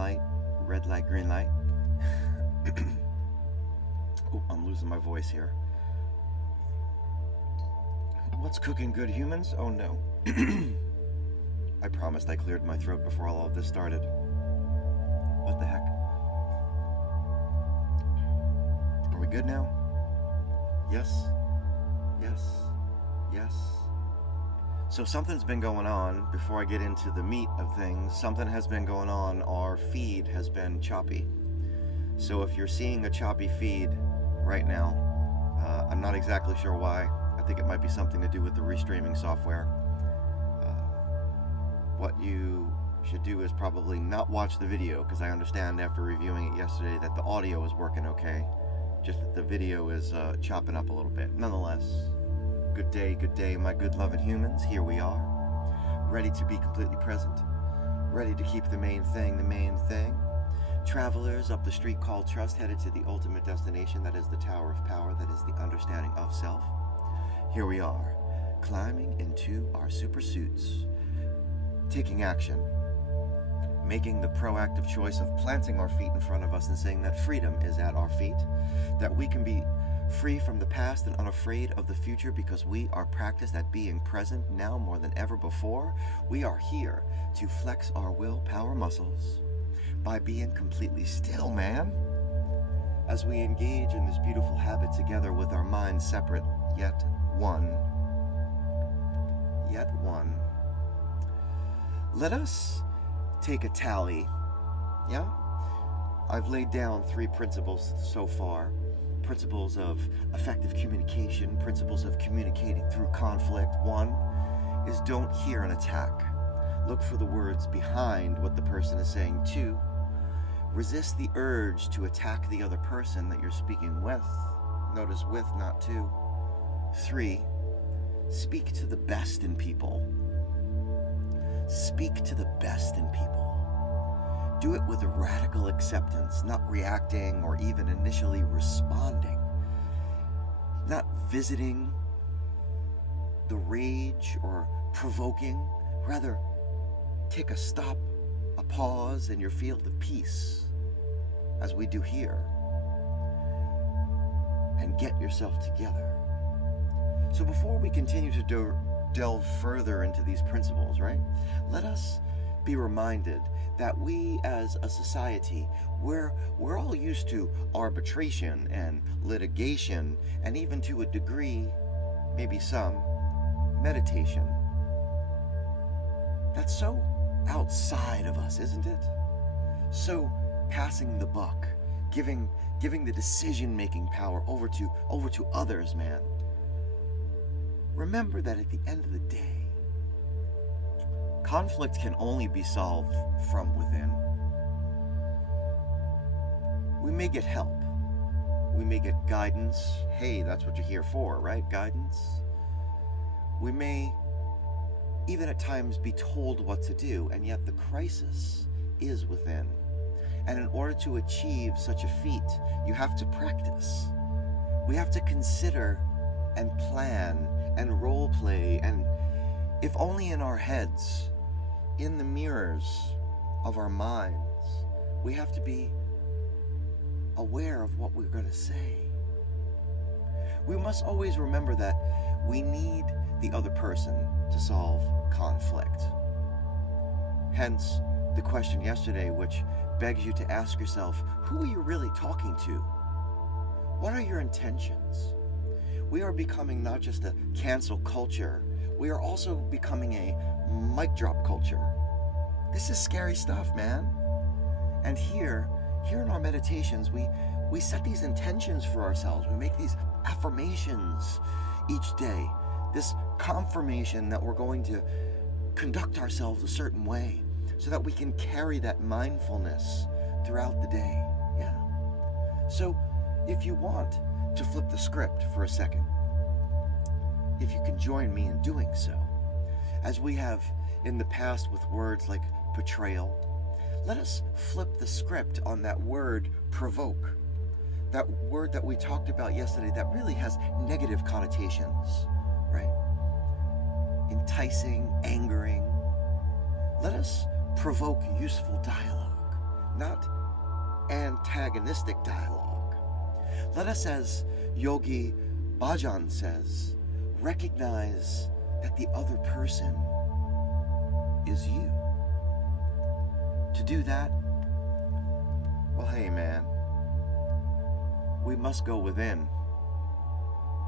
light, red light, green light. Oh, I'm losing my voice here. What's cooking, good humans? Oh no. I promised I cleared my throat before all of this started. What the heck? Are we good now? Yes? Yes? Yes? So something's been going on. Before I get into the meat of things, something has been going on. Our feed has been choppy. So if you're seeing a choppy feed right now, I'm not exactly sure why. I think it might be something to do with the restreaming software. What you should do is probably not watch the video, because I understand after reviewing it yesterday that the audio is working okay, just that the video is chopping up a little bit. Nonetheless, good day, my good loving humans. Here we are, ready to be completely present, ready to keep the main thing the main thing. Travelers up the street called trust, headed to the ultimate destination, that is the Tower of Power, that is the understanding of self. Here we are, climbing into our super suits, taking action, making the proactive choice of planting our feet in front of us and saying that freedom is at our feet, that we can be free from the past and unafraid of the future because we are practiced at being present now more than ever before. We are here to flex our willpower muscles by being completely still, man, as we engage in this beautiful habit together with our minds separate, yet one. Yet one. Let us take a tally, yeah? I've laid down 3 principles so far. Principles of effective communication, principles of communicating through conflict. 1 is don't hear an attack. Look for the words behind what the person is saying. 2, resist the urge to attack the other person that you're speaking with. Notice with, not to. 3, speak to the best in people. Speak to the best in people. Do it with a radical acceptance, not reacting or even initially responding. Not visiting the rage or provoking. Rather, take a stop, a pause in your field of peace, as we do here, and get yourself together. So before we continue to delve further into these principles, right? Let us be reminded that we as a society, we're all used to arbitration and litigation, and even to a degree, maybe some, meditation. That's so outside of us, isn't it? So passing the buck, giving the decision-making power over to others, man. Remember that at the end of the day, conflict can only be solved from within. We may get help. We may get guidance. Hey, that's what you're here for, right? Guidance. We may even at times be told what to do, and yet the crisis is within. And in order to achieve such a feat, you have to practice. We have to consider and plan and role play, and if only in our heads, in the mirrors of our minds, we have to be aware of what we're going to say. We must always remember that we need the other person to solve conflict. Hence the question yesterday, which begs you to ask yourself, who are you really talking to? What are your intentions? We are becoming not just a cancel culture, we are also becoming a mic drop culture. This is scary stuff, man. And here in our meditations, we set these intentions for ourselves. We make these affirmations each day. This confirmation that we're going to conduct ourselves a certain way so that we can carry that mindfulness throughout the day. Yeah. So if you want to flip the script for a second, if you can join me in doing so, as we have in the past with words like betrayal, let us flip the script on that word provoke. That word that we talked about yesterday that really has negative connotations, right? Enticing, angering. Let us provoke useful dialogue. not antagonistic dialogue. Let us, as Yogi Bhajan says, recognize that the other person is you. To do that, well, hey man, we must go within,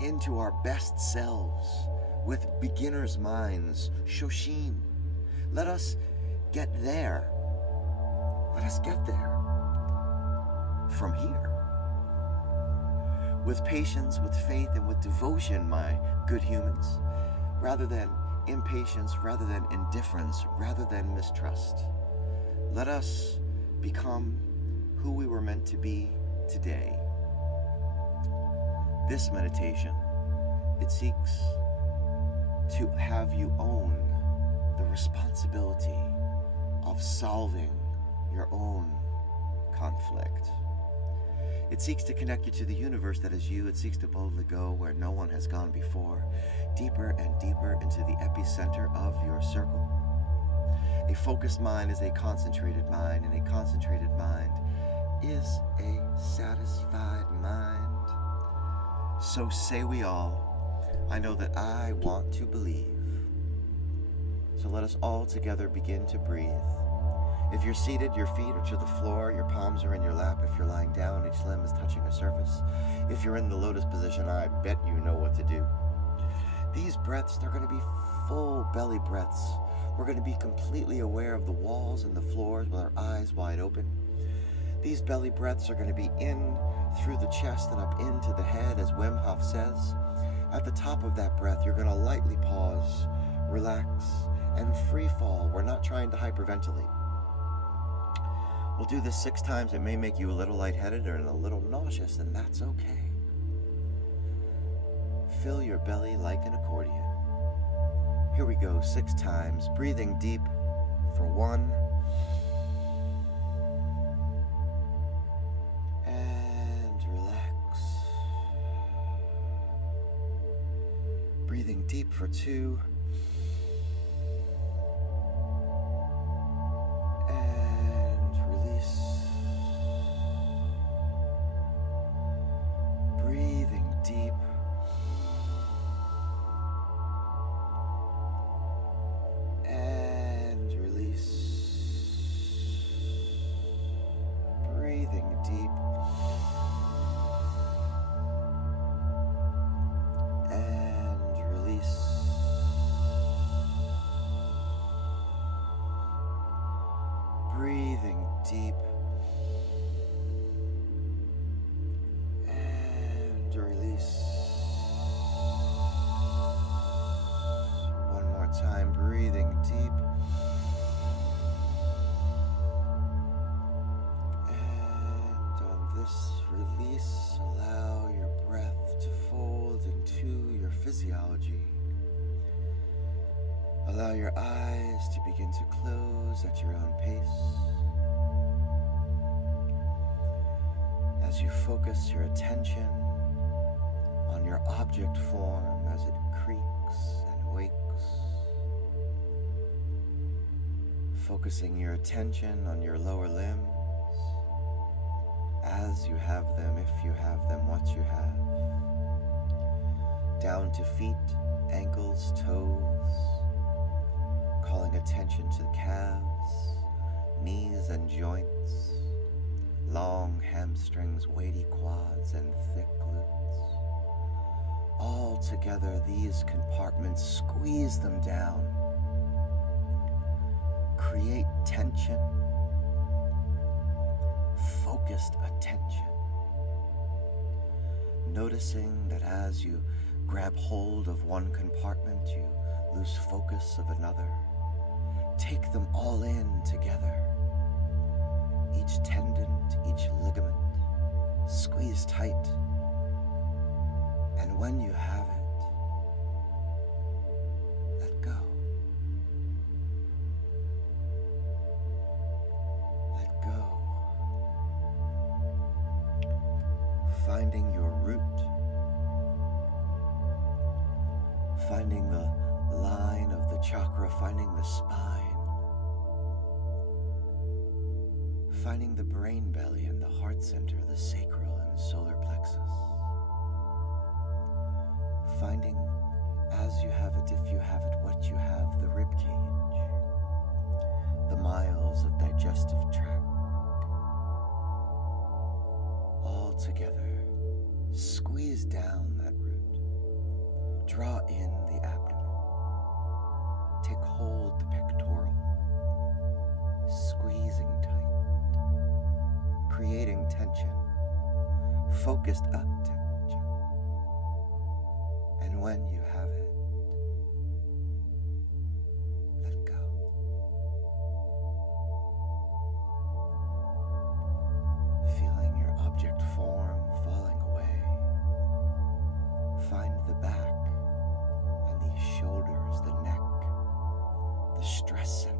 into our best selves, with beginner's minds, Shoshin. Let us get there. Let us get there from here. With patience, with faith, and with devotion, my good humans, rather than impatience, rather than indifference, rather than mistrust. Let us become who we were meant to be today. This meditation, it seeks to have you own the responsibility of solving your own conflict. It seeks to connect you to the universe that is you. It seeks to boldly go where no one has gone before, deeper and deeper into the epicenter of your circle. A focused mind is a concentrated mind, and a concentrated mind is a satisfied mind. So say we all. I know that I want to believe. So let us all together begin to breathe. If you're seated, your feet are to the floor, your palms are in your lap. If you're lying down, each limb is touching a surface. If you're in the lotus position, I bet you know what to do. These breaths, they're going to be full belly breaths. We're going to be completely aware of the walls and the floors with our eyes wide open. These belly breaths are going to be in through the chest and up into the head, as Wim Hof says. At the top of that breath, you're going to lightly pause, relax, and free fall. We're not trying to hyperventilate. We'll do this 6 times. It may make you a little lightheaded or a little nauseous, and that's okay. Fill your belly like an accordion. Here we go, 6 times. Breathing deep for 1. And relax. Breathing deep for 2. Deep. And release. Breathing deep. And release. Breathing deep. Release. One more time, breathing deep. And on this release, allow your breath to fold into your physiology. Allow your eyes to begin to close at your own pace. As you focus your attention on your object form as it creaks and wakes, focusing your attention on your lower limbs as you have them, if you have them, what you have, down to feet, ankles, toes, calling attention to the calves, knees and joints, long hamstrings, weighty quads, and thick glutes. All together, these compartments, squeeze them down. Create tension, focused attention. Noticing that as you grab hold of one compartment, you lose focus of another. Take them all in together. Each tendon, each ligament, squeeze tight. And when you have it, let go. Let go. Finding your root. Finding the line of the chakra, finding the spine. Finding the brain belly and the heart center, the sacral and solar plexus. Finding, as you have it, if you have it, what you have, the rib cage, the miles of digestive tract, all together. Squeeze down that root. Draw in the abdomen. Take hold the pectoral, squeezing tight, creating tension, focused attention. And when you have it, let go. Feeling your object form falling away. Find the back and the shoulders, the neck, the stress center.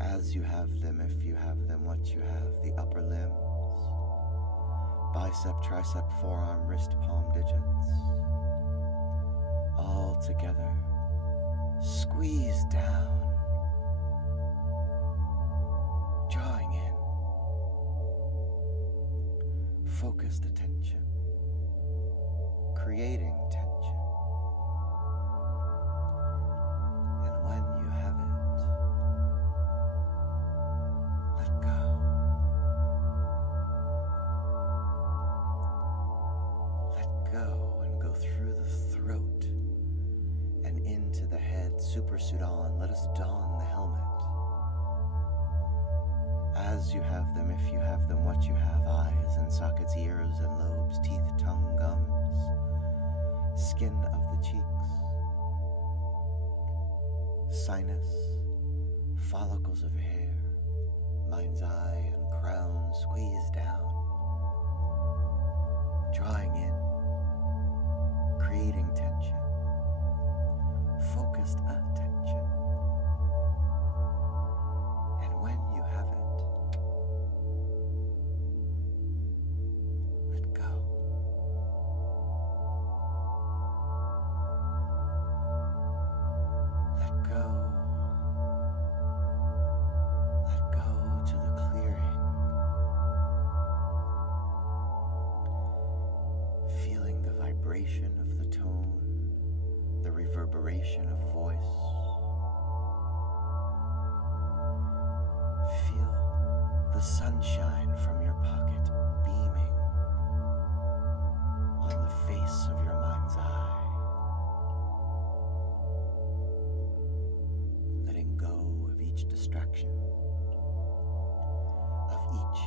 As you have them, if you have them, what you have, the upper limbs, bicep, tricep, forearm, wrist, palm, digits, all together. Squeeze down, drawing in, focused attention, creating tension. And when you have it, let go. Let go and go through the throat and into the head. Super suit on. Let us don the helmet. As you have them, if you have them, what you have, eyes and sockets, ears and lobes, teeth, tongue, gums, skin of the cheeks, sinus, follicles of hair, mind's eye and crown. Squeeze down, drawing in, creating tension, focused attention. And when you have it, let go. Let go. Let go to the clearing. Feeling the vibration of the tone, the reverberation of voice. Feel the sunshine from your pocket beaming on the face of your mind's eye. Letting go of each distraction, of each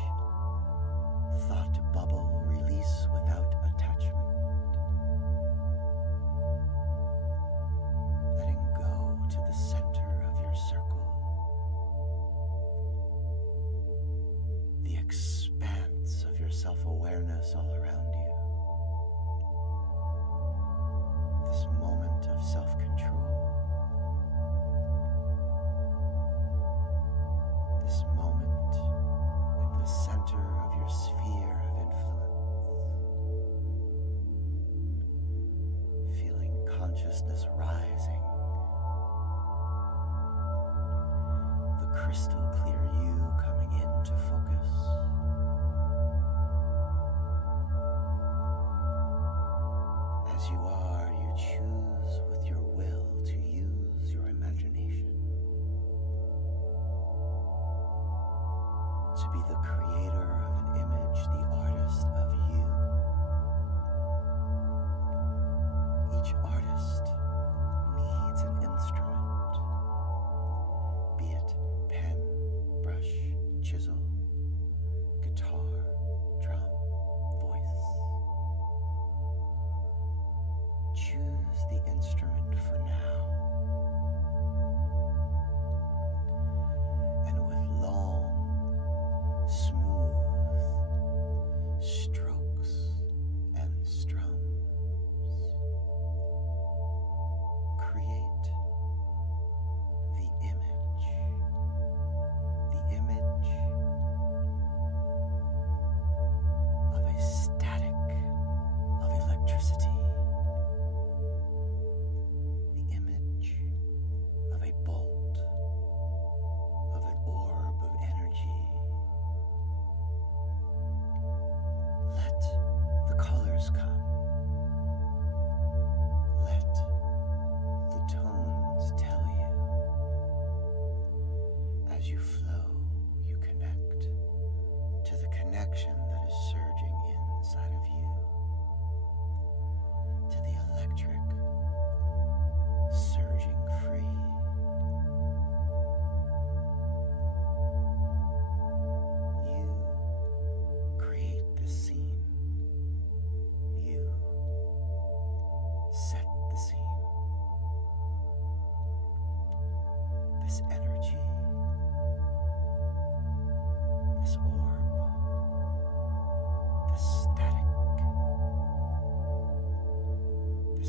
thought bubble. Release without attachment. Letting go to the center of your circle. The expanse of your self-awareness all around you. This moment of self-control. This moment in the center of your sphere of influence. Feeling consciousness rising. The crystal clear you coming into focus. As you are, you choose with your will to use your imagination to be the creator of an image, the artist of you. Each artist needs an instrument, be it pen, brush, chisel, guitar,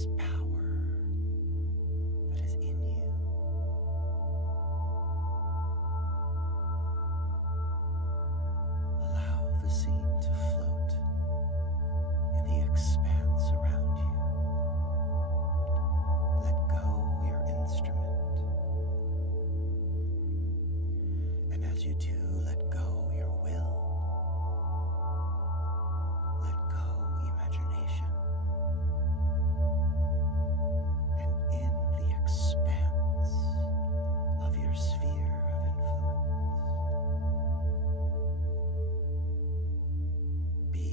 this power that is in you. Allow the scene to float in the expanse around you. Let go your instrument. And as you do, let go your will. Let go imagination. And in the expanse of your sphere of influence, be.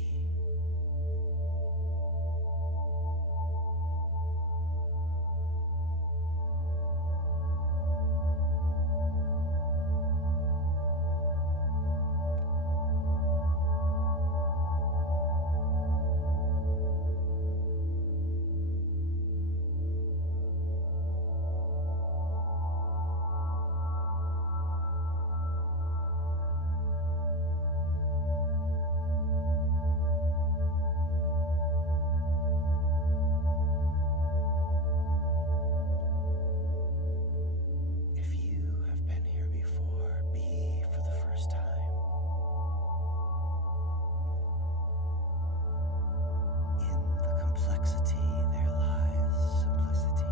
If you have been here before, be for the first time. In the complexity there lies simplicity.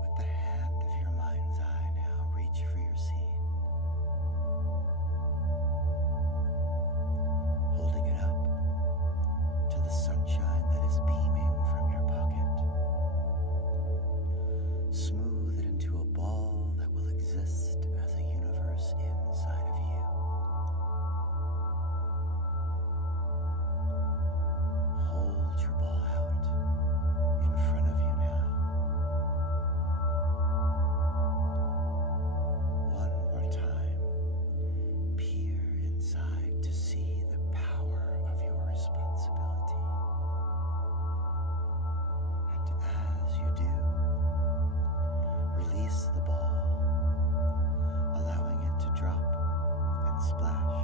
With the hand of your mind's eye now, reach for your scene, holding it up to the sunshine that is beaming from your pocket. Smooth it into a ball that will exist as a universe inside of you. Hold your ball out in front of you now. One more time, peer inside to see the power of your responsibility. And as you do, release the ball, allowing it to drop and splash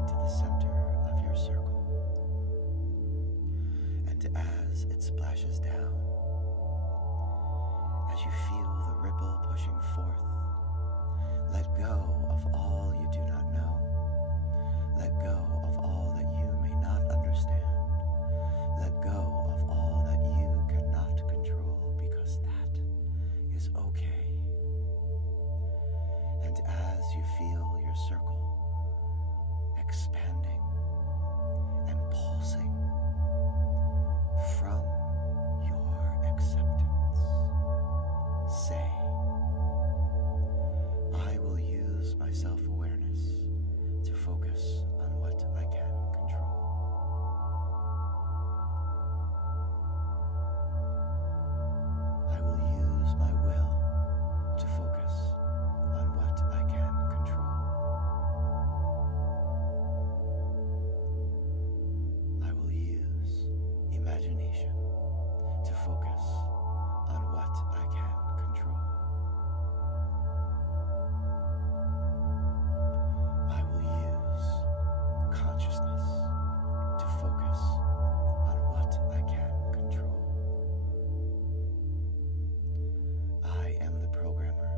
into the center of your circle. And as it splashes down, as you feel the ripple pushing forth, let go of all you do not know. Let go of all that you may not understand. Let go of all that you cannot control, because that is okay. And as you feel your circle expanding and pulsing from your acceptance, say, I will use my self-awareness to focus on what I can control. I will use my will to focus on what I can control. I will use imagination to focus on what I can control. I will use consciousness to focus on what I can control. I am the programmer,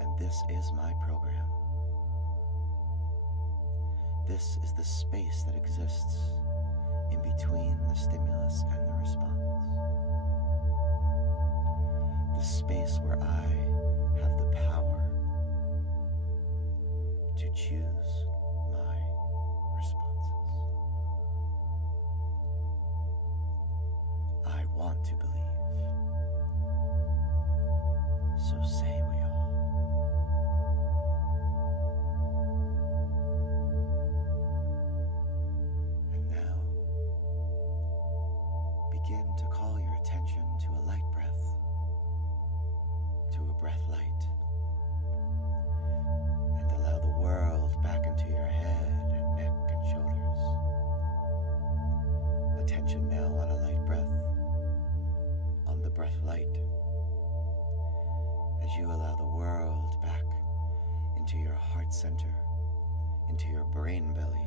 and this is my program. This is the space that exists in between the stimulus and the response. The space where I have the power to choose my responses. I want to believe. So say we all. And now, begin to call your attention you allow the world back into your heart center, into your brain belly.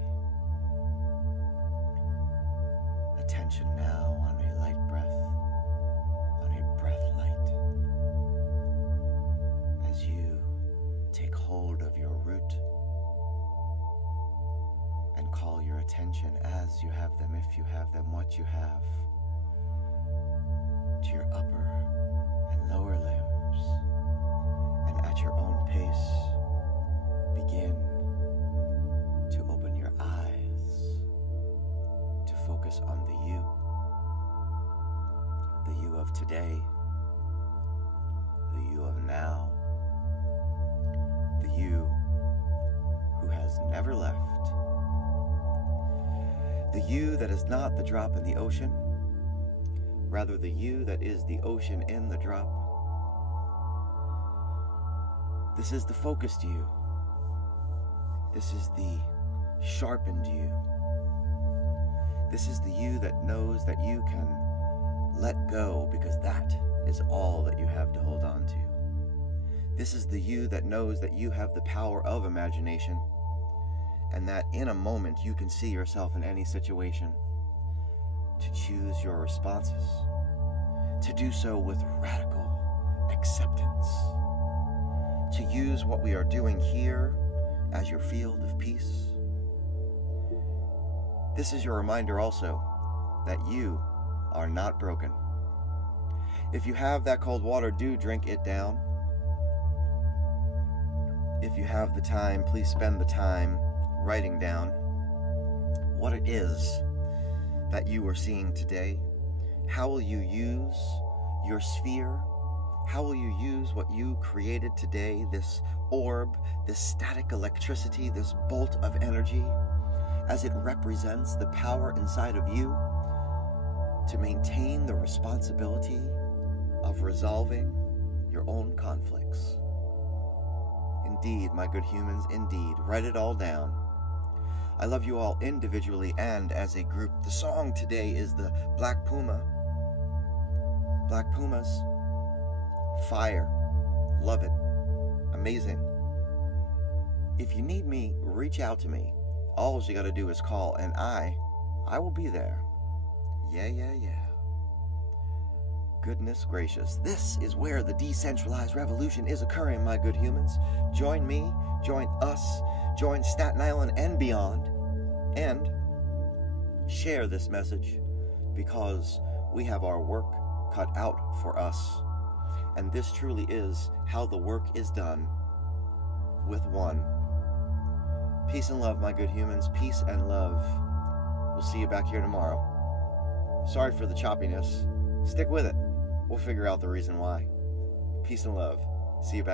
Attention now on a light breath, on a breath light, as you take hold of your root and call your attention as you have them, if you have them, what you have, to your upper and lower limbs, and at your own pace, begin to open your eyes to focus on the you of today, the you of now, the you who has never left, the you that is not the drop in the ocean, rather the you that is the ocean in the drop. This is the focused you. This is the sharpened you. This is the you that knows that you can let go, because that is all that you have to hold on to. This is the you that knows that you have the power of imagination, and that in a moment you can see yourself in any situation, to choose your responses, to do so with radical acceptance, to use what we are doing here as your field of peace. This is your reminder also that you are not broken. If you have that cold water, do drink it down. If you have the time, please spend the time writing down what it is that you are seeing today. How will you use your sphere? How will you use what you created today, this orb, this static electricity, this bolt of energy, as it represents the power inside of you to maintain the responsibility of resolving your own conflicts? Indeed, my good humans, indeed. Write it all down. I love you all individually and as a group. The song today is the Black Puma. Black Pumas. Fire. Love it. Amazing. If you need me, reach out to me. All you gotta do is call, and I will be there. Yeah. Goodness gracious. This is where the decentralized revolution is occurring, my good humans. Join me, join us, join Staten Island and beyond, and share this message, because we have our work cut out for us. And this truly is how the work is done, with one. Peace and love, my good humans. Peace and love. We'll see you back here tomorrow. Sorry for the choppiness. Stick with it. We'll figure out the reason why. Peace and love. See you back.